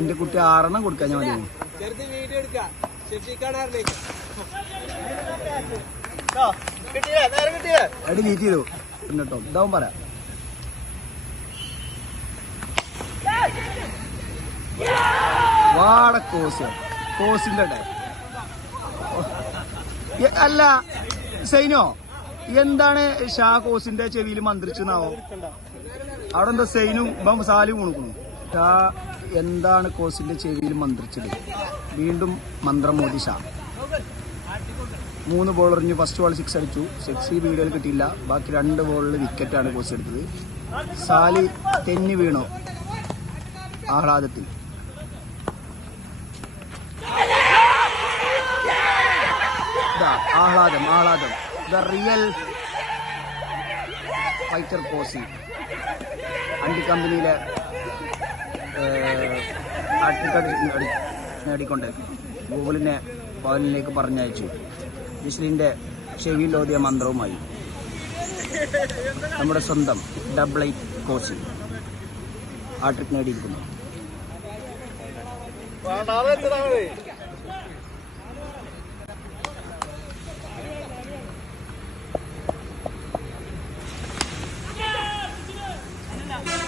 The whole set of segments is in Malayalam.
എന്റെ കുട്ടി 6 കൊടുക്കാൻ ഞാൻ മതി. അടി നീറ്റ് ചെയ്തു കേട്ടോ. ഇതാവും പറയാം. വാട കോസിന്റെ അല്ല സൈനോ, എന്താണ് ഷാ കോസിന്റെ ചെവിയിൽ മന്ത്രിച്ചെന്നാവോ? അവിടെ എന്താ സൈനും ഇപ്പം സാലും കൊടുക്കുന്നു. ഷാ എന്താണ് കോസിന്റെ ചെവിയിൽ മന്ത്രിച്ചത്? വീണ്ടും മന്ത്രം മോദി ഷാ. 3 ബോൾ എറിഞ്ഞ് ഫസ്റ്റ് ബോൾ 6 അടിച്ചു. 6 ഈ വീഡിയോയിൽ കിട്ടിയില്ല. ബാക്കി 2 ബോളിൽ വിക്കറ്റാണ് കോസ് എടുത്തത്. സാലി തെന്നി വീണോ ആഹ്ലാദത്തിൽ. ആഹ്ലാദം ദ റിയൽ ഫൈറ്റർ കോസി. അണ്ടി കമ്പനിയിലെ നേടിക്കൊണ്ട് ഗൂഗിളിനെ പവലിലേക്ക് പറഞ്ഞയച്ചു. ജിസ്ലിന്റെ ചെവിയിലോതിയ മന്ത്രവുമായി നമ്മുടെ സ്വന്തം ഡബിൾ 8 കോസി ഹാട്രിക് നേടിയിരിക്കുന്നു.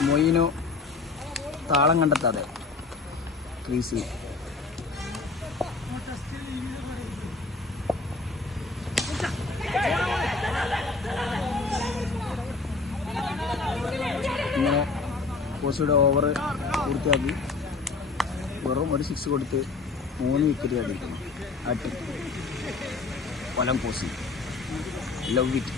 മൊയിനു താളം കണ്ടെത്താതെ ക്രീസിൽ. ഇങ്ങനെ കോസിയുടെ ഓവർ പൂർത്തിയാക്കി വെറും ഒരു 6 കൊടുത്ത് 3 വിക്കറ്റ് നേടിയിരിക്കുന്നു. ഹാട്രിക് കൊലം കോസി. Love it.